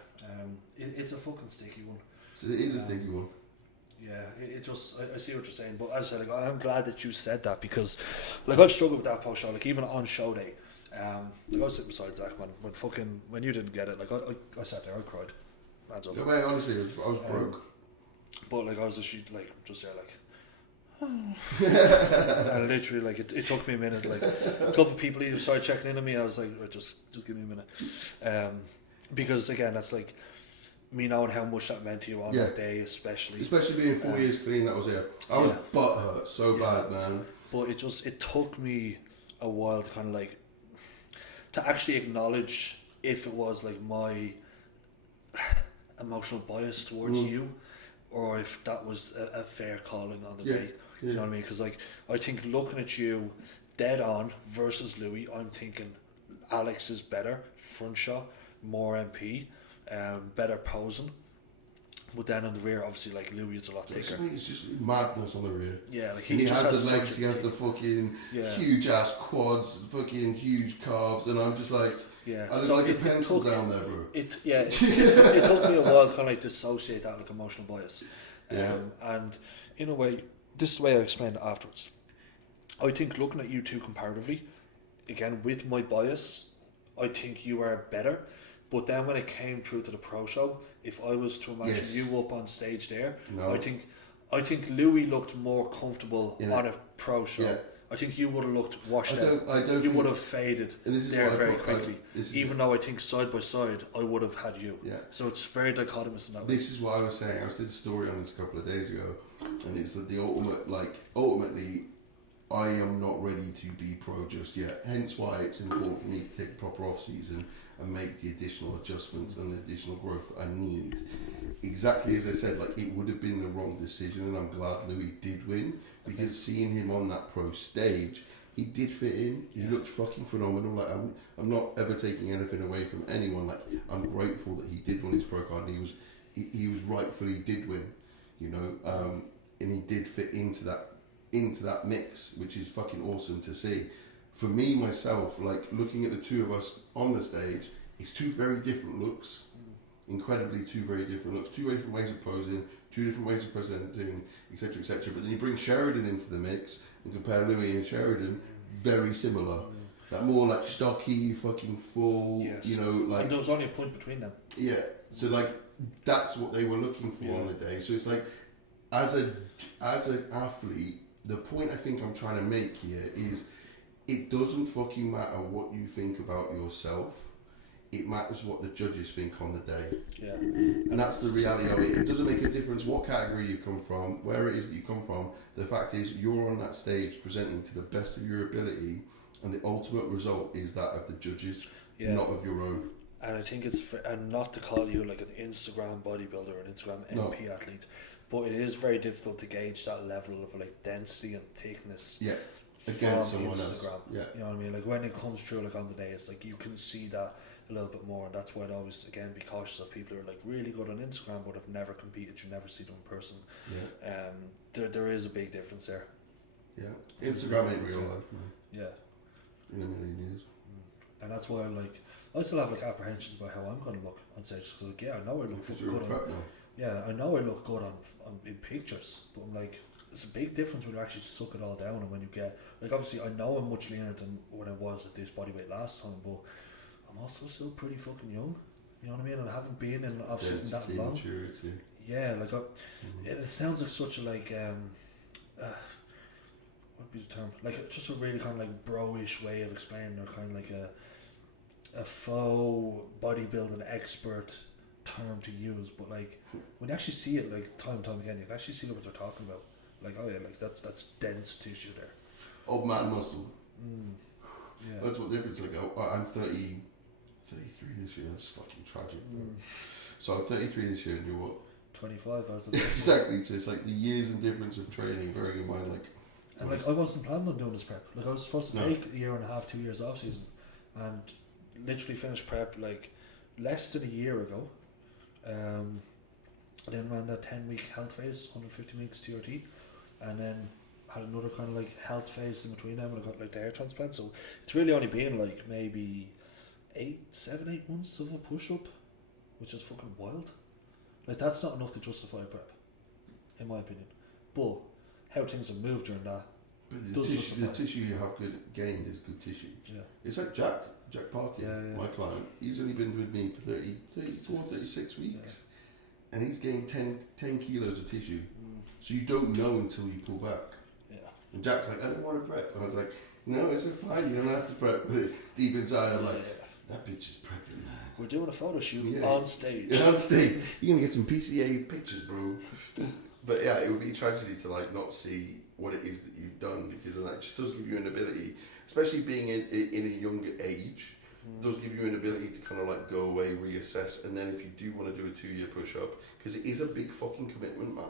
It's a fucking sticky one. So it is a sticky one. Yeah, it just, I see what you're saying, but as I said, like, I'm glad that you said that, because, like, I've struggled with that post show, like, even on show day, like, I was sitting beside Zach, man, when you didn't get it, like, I sat there, I cried, hands up. Yeah, mate, honestly, I was broke. But, like, I was just there, like, and literally, like, it took me a minute, like, a couple of people even started checking in on me, I was like, right, just give me a minute, because, again, that's, like, me knowing how much that meant to you on that day, especially being 4 years clean. That was it. I was butthurt so bad, man. But it took me a while to kind of like to actually acknowledge if it was like my emotional bias towards you, or if that was a fair calling on the day. You know what I mean? Because like, I think looking at you dead on versus Louis, I'm thinking Alex is better front shot, more MP. Better posing, but then on the rear, obviously, like, Louis is a lot thicker. It's just madness on the rear. Yeah, like, he has the legs, he has the fucking huge ass quads, fucking huge calves, and I'm just like, I look like a pencil down there, bro. It took me a while to kind of like dissociate that, like, emotional bias. And in a way, this is the way I explained it afterwards. I think looking at you two comparatively, again, with my bias, I think you are better. But then when it came through to the pro show, if I was to imagine you up on stage there, I think Louis looked more comfortable on a pro show. Yeah. I think you would have looked washed out. You would have faded there very quickly. Even though I think side by side, I would have had you. Yeah. So it's very dichotomous in that way. This is what I was saying. I did a story on this a couple of days ago, and it's that ultimately, I am not ready to be pro just yet. Hence why it's important for me to take a proper off season and make the additional adjustments and the additional growth that I need. Exactly as I said, like, it would have been the wrong decision, and I'm glad Louis did win, because seeing him on that pro stage, he did fit in. He looked fucking phenomenal. Like, I'm not ever taking anything away from anyone. Like, I'm grateful that he did win his pro card, and he was rightfully did win, you know, and he did fit into that mix, which is fucking awesome to see. For me, myself, like, looking at the two of us on the stage, it's two very different looks. Incredibly two very different looks. Two different ways of posing, two different ways of presenting, etc., etc. But then you bring Sheridan into the mix and compare Louis and Sheridan, very similar. That more like stocky, fucking full, you know, like... And there was only a point between them. Yeah. So, like, that's what they were looking for on the day. So it's like, as an athlete, the point I think I'm trying to make here is, it doesn't fucking matter what you think about yourself. It matters what the judges think on the day. Yeah. And that's the reality of it. It doesn't make a difference what category you come from, where it is that you come from. The fact is, you're on that stage presenting to the best of your ability, and the ultimate result is that of the judges, not of your own. And I think it's and not to call you like an Instagram bodybuilder or an Instagram MP athlete, but it is very difficult to gauge that level of like density and thickness. Yeah. Against someone Instagram. else. Yeah. You know what I mean? Like, when it comes through, like, on the day, it's like you can see that a little bit more, and that's why I'd always, again, be cautious of people who are like really good on Instagram but have never competed. You never see them in person. Yeah. There is a big difference there. Yeah. Instagram ain't real life, man. Yeah. In a million years. And that's why, like, I still have like apprehensions about how I'm going to look on stage. Because, like, I know I look good I know I look good on in pictures, but I'm like, it's a big difference when you actually suck it all down, and when you get, like, obviously I know I'm much leaner than when I was at this body weight last time, but I'm also still pretty fucking young, you know what I mean, and I haven't been in off season that long. Maturity. Yeah, like, it sounds like such a, like, what would be the term, like, just a really kind of like bro-ish way of explaining, or kind of like a faux bodybuilding expert term to use, but like, when you actually see it, like, time and time again, you can actually see what they're talking about. Like, oh yeah, like, that's dense tissue there. Oh, man, muscle. Yeah. That's what difference. Like, I'm 33 this year. That's fucking tragic. So I'm 33 this year, and you're what? 25. As exactly. So it's like the years and difference of training. Bearing in mind, like, And like I wasn't planning on doing this prep. Like I was supposed to take a year and a half, 2 years off season, and literally finished prep like less than a year ago. Then ran that 10-week health phase, 150 weeks TRT, and then had another kind of like health phase in between them, and I got like the hair transplant. So it's really only been like maybe 8 months of a push up, which is fucking wild. Like that's not enough to justify a prep, in my opinion. But how things have moved during that. But the tissue you have gained is good tissue. Yeah. It's like Jack Parker, my client. He's only been with me for 34, 36 weeks. And he's gained 10 kilos of tissue. So you don't know until you pull back. Yeah. And Jack's like, I don't want to prep. And I was like, no, it's fine. You don't have to prep. But deep inside, I'm like, that bitch is prepping, man. We're doing a photo shoot on stage. Yeah, on stage. You're going to get some PCA pictures, bro. But yeah, it would be a tragedy to like not see what it is that you've done, because then that just does give you an ability, especially being in a younger age, does give you an ability to kind of like go away, reassess, and then if you do want to do a 2-year push-up, because it is a big fucking commitment, man.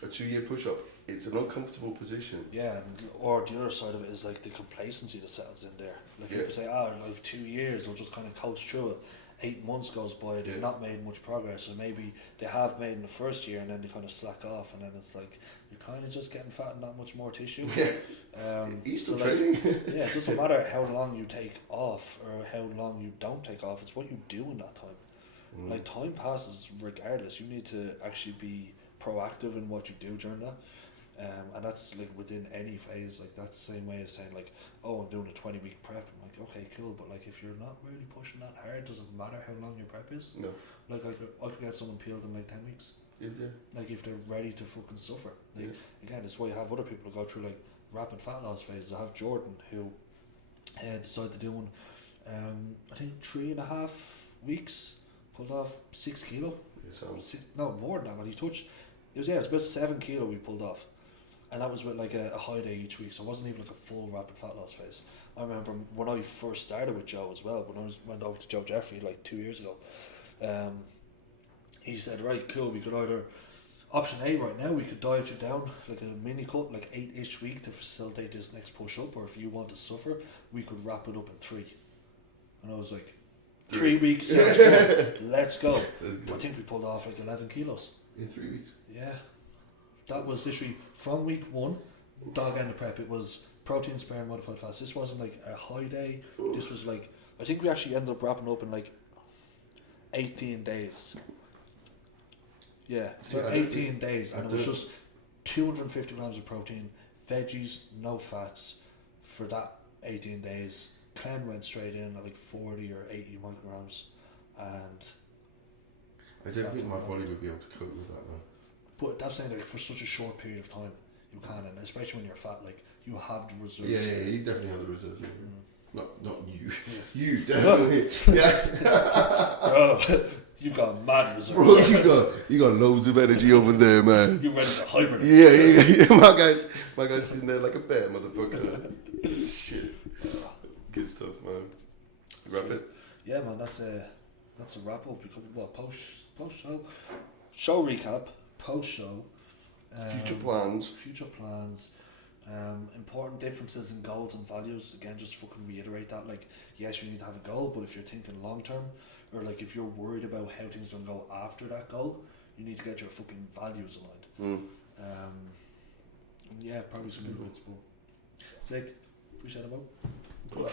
A 2-year push-up, it's an uncomfortable position. Yeah, or the other side of it is like the complacency that settles in there. Like people say, I have 2 years, I'll just kind of coast through it. 8 months goes by, they've not made much progress, or maybe they have made in the first year and then they kind of slack off, and then it's like you're kind of just getting fat and not much more tissue. Easter training. It doesn't matter how long you take off or how long you don't take off, it's what you do in that time. Like time passes regardless. You need to actually be proactive in what you do during that. And that's like within any phase. Like that's the same way as saying like, oh, I'm doing a 20-week prep. I'm like, okay, cool, but like if you're not really pushing that hard, does it matter how long your prep is? No. Like I could get someone peeled in like 10 weeks. Yeah. Like if they're ready to fucking suffer. Like again, that's why you have other people who go through like rapid fat loss phases. I have Jordan who decided to do one. I think 3.5 weeks, pulled off 6 kilo. No, more than that. When he touched, it was about 7 kilo we pulled off. And that was with like a high day each week, so it wasn't even like a full rapid fat loss phase. I remember when I first started with Joe as well, when I went over to Joe Jeffrey like 2 years ago, he said, right, cool, we could either, option A right now, we could diet you down like a mini cut, like 8-ish week to facilitate this next push up, or if you want to suffer, we could wrap it up in 3. And I was like, 3 weeks, let's go. I think we pulled off like 11 kilos. In 3 weeks? Yeah. That was literally from week 1, dog end of prep. It was protein, sperm, modified fast. This wasn't like a high day. This was like, I think we actually ended up wrapping up in like 18 days. Yeah, so 18 days, and it was just 250 grams of protein, veggies, no fats for that 18 days. Clen went straight in at like 40 or 80 micrograms, and I don't think my body would be able to cope with that now. But that's saying like for such a short period of time, you can, and especially when you're fat, like you have the reserves. Yeah, you definitely have the reserves. Not you. Yeah. You definitely. Yeah. Bro, you got mad reserves. Bro, you got loads of energy over there, man. You're ready to hibernate. Yeah. My guy's sitting there like a bear, motherfucker. Shit. Good stuff, man. Wrap it. Yeah, man. That's a wrap up. Post show recap. Post show, future plans, important differences in goals and values. Again, just fucking reiterate that. Like, yes, you need to have a goal, but if you're thinking long term, or like if you're worried about how things don't go after that goal, you need to get your fucking values aligned. Yeah, probably some good bits, but sick. Appreciate it, Mo.